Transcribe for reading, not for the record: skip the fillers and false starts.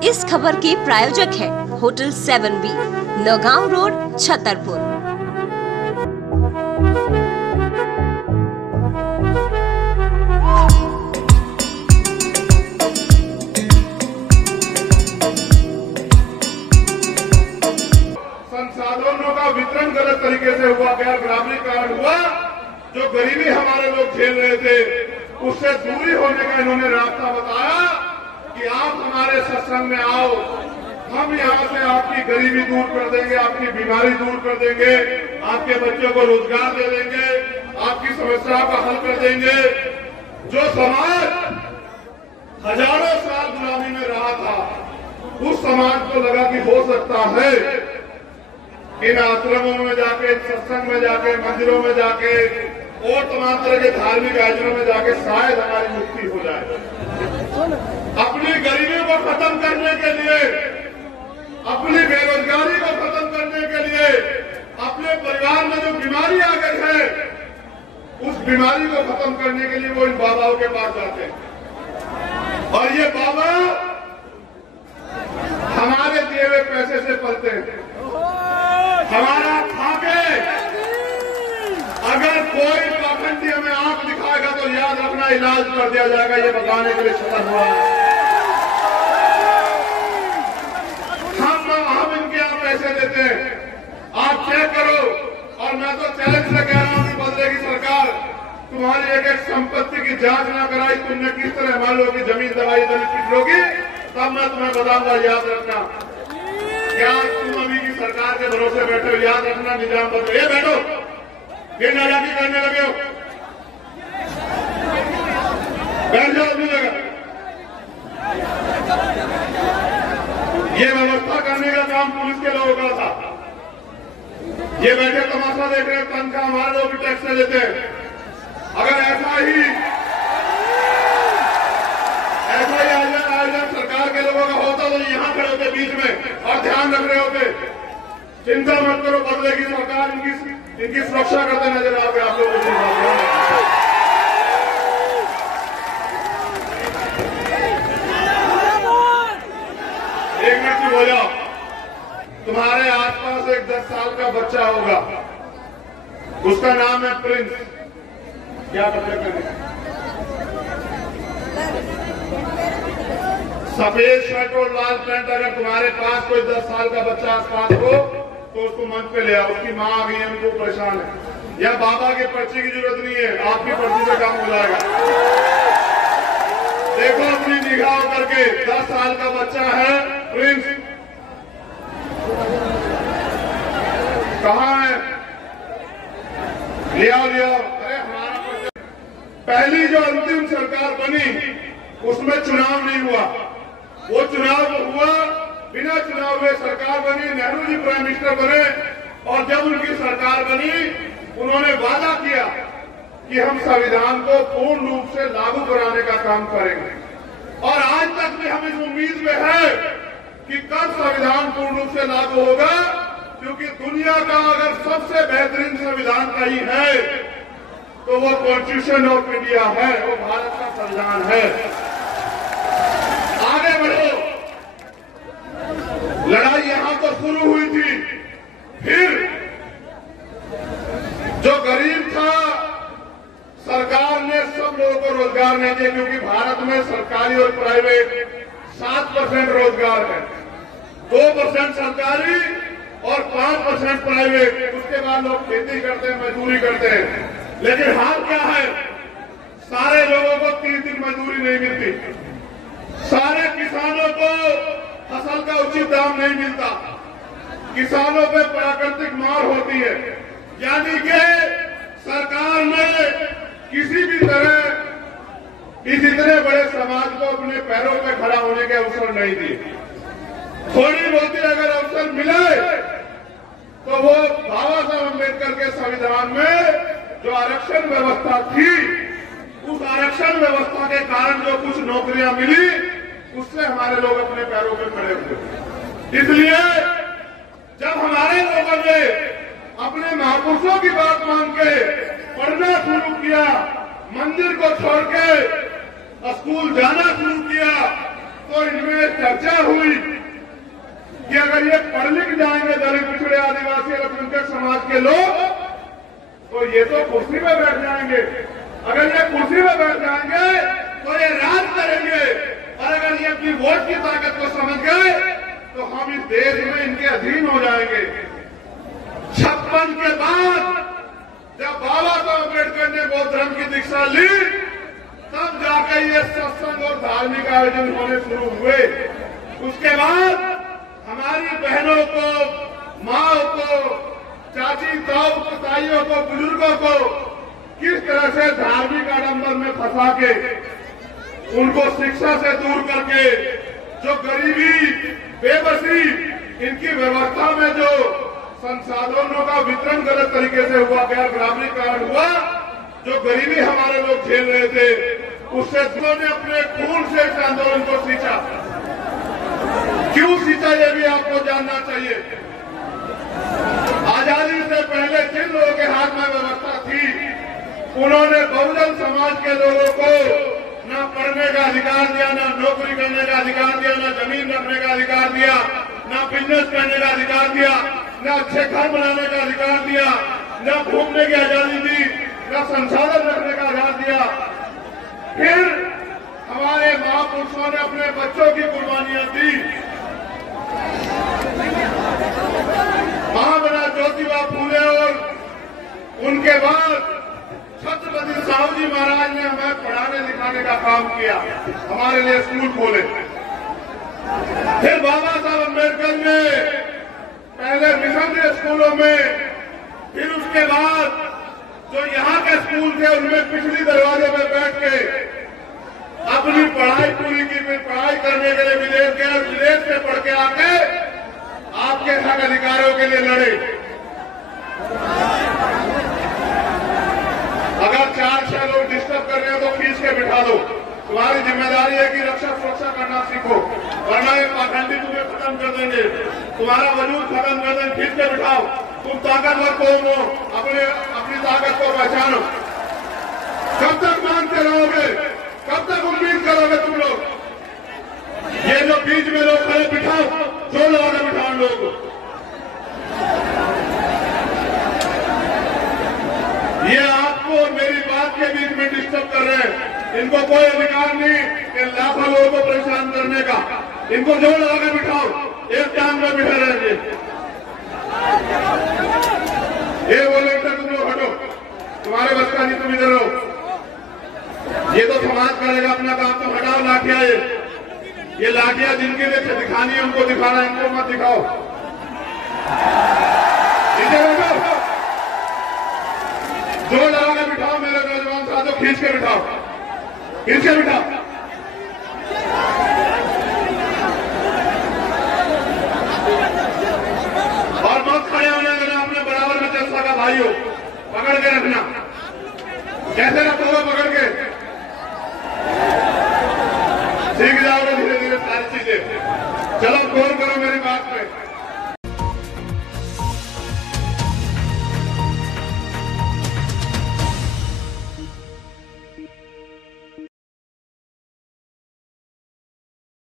इस खबर के प्रायोजक है hotel 7B, Naugaon road, Chhatarpur. संसाधनों का वितरण गलत तरीके से हुआ, गैर ग्रामीणीकरण हुआ। जो गरीबी हमारे लोग झेल रहे थे, उससे दूरी होने का इन्होंने रास्ता बताया कि आप हमारे सत्संग में आओ, हम यहाँ से आपकी गरीबी दूर कर देंगे, आपकी बीमारी दूर कर देंगे, आपके बच्चों को रोजगार दे देंगे, आपकी समस्याओं का हल कर देंगे। जो समाज हजारों साल गुलामी में रहा था, उस समाज को लगा कि हो सकता है इन आश्रमों में जाके, सत्संग में जाके, मंदिरों में जाके और तमाम तरह के धार्मिक आयोजनों में जाके शायद हमारी मुक्ति हो जाए। अपनी गरीबी को खत्म करने के लिए, अपनी बेरोजगारी को खत्म करने के लिए, अपने परिवार में जो बीमारी आ गई है, उस बीमारी को खत्म करने के लिए वो इन बाबाओं के पास जाते हैं। और ये बाबा हमारे दिए हुए पैसे से पलते हैं, हमारा खाके। अगर कोई पाखंडी हमें आंख दिखाएगा तो याद रखना, इलाज कर दिया जाएगा, ये बताने के लिए छतर हुआ। हम इनके यहाँ पैसे देते हैं, आप चेक करो। और मैं तो चैलेंज से कह रहा हूं कि बदलेगी सरकार, तुम्हारी एक एक संपत्ति की जांच ना कराई, तुमने किस तरह हमारे लोगों की जमीन दबाई, दलित की लोगी, तब मैं तुम्हें बताऊंगा, याद रखना। क्या तुम अभी की सरकार के भरोसे बैठे हो? याद रखना, निजाम बदलो। ये बैठो, ये नाराजगी करने लगे हो, बैठ जाओ अपनी जगह। ये व्यवस्था करने का काम पुलिस के लोगों का था। ये बैठे तमाशा देख रहे हैं, तनख्वाह हमारे लोग भी टैक्स से देते हैं। अगर ऐसा ही आयोजन सरकार के लोगों का होता तो यहां खड़े होते बीच में और ध्यान रख रहे होते। चिंता मत करो, बदलेगी सरकार, इनकी सुरक्षा करते नजर आओगे आप लोगों को। एक मिनट की हो जाओ। तुम्हारे आसपास एक 10 साल का बच्चा होगा, उसका नाम है प्रिंस। क्या कपड़े पहने? सफेद शर्ट और लाल पैंट। अगर तुम्हारे पास कोई 10 साल का बच्चा आसपास हो तो उसको मंच पे ले आओ। उसकी माँ आ गई है, उनको परेशान है, या बाबा की पर्ची की जरूरत नहीं है, आपकी पर्ची से काम हो जाएगा। देखो अपनी निगाह करके, 10 साल का बच्चा है प्रिंस, कहाँ है? ले आओ, ले आओ। अरे हमारा पहली जो अंतिम सरकार बनी उसमें चुनाव नहीं हुआ। वो चुनाव हुआ, बिना चुनाव हुए सरकार बनी, नेहरू जी प्राइम मिनिस्टर बने। और जब उनकी सरकार बनी, उन्होंने वादा किया कि हम संविधान को पूर्ण रूप से लागू कराने का काम करेंगे। और आज तक भी हम इस उम्मीद में है कि कब संविधान पूर्ण रूप से लागू होगा, क्योंकि दुनिया का अगर सबसे बेहतरीन संविधान कहीं है तो वो कॉन्स्टिट्यूशन ऑफ इंडिया है, वो भारत का संविधान है। आगे बढ़ो। लड़ाई यहां तो शुरू हुई थी, फिर जो गरीब था, सरकार ने सब लोगों को रोजगार नहीं दिया, क्योंकि भारत में सरकारी और प्राइवेट 7% रोजगार है, 2% सरकारी और 5% प्राइवेट। उसके बाद लोग खेती करते हैं, मजदूरी करते हैं। लेकिन हाल क्या है? सारे लोगों को 3 दिन मजदूरी नहीं मिलती, सारे किसानों को फसल का उचित दाम नहीं मिलता, किसानों पे प्राकृतिक मार होती है। यानी कि सरकार ने किसी भी तरह इस इतने बड़े समाज को अपने पैरों पे खड़ा होने के अवसर नहीं दिए। थोड़ी बहुत अगर अवसर मिले तो वो बाबा साहब अम्बेडकर के संविधान में जो आरक्षण व्यवस्था थी, उस आरक्षण व्यवस्था के कारण जो कुछ नौकरियां मिली, उससे हमारे लोग अपने पैरों पे खड़े हुए। इसलिए जब हमारे लोगों ने अपने महापुरुषों की बात मान के पढ़ना शुरू किया, मंदिर को छोड़ के स्कूल जाना शुरू किया, तो इनमें चर्चा हुई कि अगर ये पढ़ लिख जाएंगे दलित पिछड़े आदिवासी अल्पसंख्यक समाज के लोग तो ये तो कुर्सी में बैठ जाएंगे। अगर ये कुर्सी में बैठ जाएंगे तो ये राज करेंगे, और अगर ये अपनी वोट की ताकत को समझ गए तो हम इस देश में इनके अधीन हो जाएंगे। 56 के बाद जब बाबा साहब अम्बेडकर ने बौद्ध धर्म की दीक्षा ली, तब जाकर ये सत्संग और धार्मिक आयोजन होने शुरू हुए। उसके बाद हमारी बहनों को, माओ को, चाची ताऊ ताइयों को, बुजुर्गों को किस तरह से धार्मिक आडंबर में फंसा के उनको शिक्षा से दूर करके जो गरीबी, बेबसी, इनकी व्यवस्था में जो संसाधनों का वितरण गलत तरीके से हुआ, गैर ग्रामीणीकरण हुआ, जो गरीबी हमारे लोग झेल रहे थे, उससे उन्होंने अपने खून से इस आंदोलन को सींचा। क्यों सींचा ये भी आपको जानना चाहिए। आजादी से पहले जिन लोगों के हाथ में व्यवस्था थी, उन्होंने बहुजन समाज के लोगों को न पढ़ने का अधिकार दिया, न नौकरी करने का अधिकार दिया, न जमीन रखने का अधिकार दिया, न बिजनेस करने का अधिकार दिया, न अच्छे घर बनाने का अधिकार दिया, न घूमने की आजादी दी, न संसाधन रखने का अधिकार दिया। फिर हमारे महापुरुषों ने अपने बच्चों की कुर्बानियां दी। महामना ज्योतिबा फूले और उनके बाद छत्रपति साहू जी महाराज ने हमें पढ़ाने लिखाने का काम किया, हमारे लिए स्कूल खोले। फिर बाबा साहब अम्बेडकर ने पहले मिशनरी स्कूलों में, फिर उसके बाद जो यहाँ के स्कूल थे उनमें पिछली दरवाजे में बैठ के अपनी पढ़ाई पूरी की। फिर पढ़ाई करने के लिए विदेश गए, विदेश से पढ़ के आके आपके हक अधिकारों के लिए लड़े। अगर 4-6 लोग डिस्टर्ब कर रहे हो तो खींच के बिठा दो। तुम्हारी जिम्मेदारी है कि रक्षा सुरक्षा करना सीखो, वरना ये पाखंडी तुम्हें खत्म कर देंगे, तुम्हारा वजूद खत्म कर देंगे। खींच के बिठाओ। तुम ताकतवर कौन हो, अपनी ताकत को पहचानो। कब तक मानते रहोगे, कब तक उम्मीद करोगे तुम लोग। ये जो बीच में लोग खड़े, बिठाओ, जो लोगों ने बिठाओ लोगों को। ये आपको और मेरी बात के बीच में डिस्टर्ब कर रहे हैं। इनको कोई अधिकार नहीं कि लाखों लोगों को परेशान करने का। इनको जो लगाकर बिठाओ, एक टांग में बिठे रहेंगे। ये बोले तुम लोग हटो, तुम्हारे बस का नहीं, तुम इधर रहो। ये तो समाज करेगा अपना काम, तो हटाओ लाठियां। ये लाठियां जिनके लिए दिखानी है उनको दिखाना, इनको मत दिखाओ। इधर बैठो, जो लगा के बिठाओ मेरे नौजवान साथियों, खींच के बिठाओ, खींच के बिठाओ। और मत खड़े होने देना, अपने बराबर में चल सका भाइयों, पकड़ के रखना। कैसे रखोगे पकड़ के, सीख जाओगे धीरे धीरे सारी चीजें। चलो गौर करो मेरी बात पे।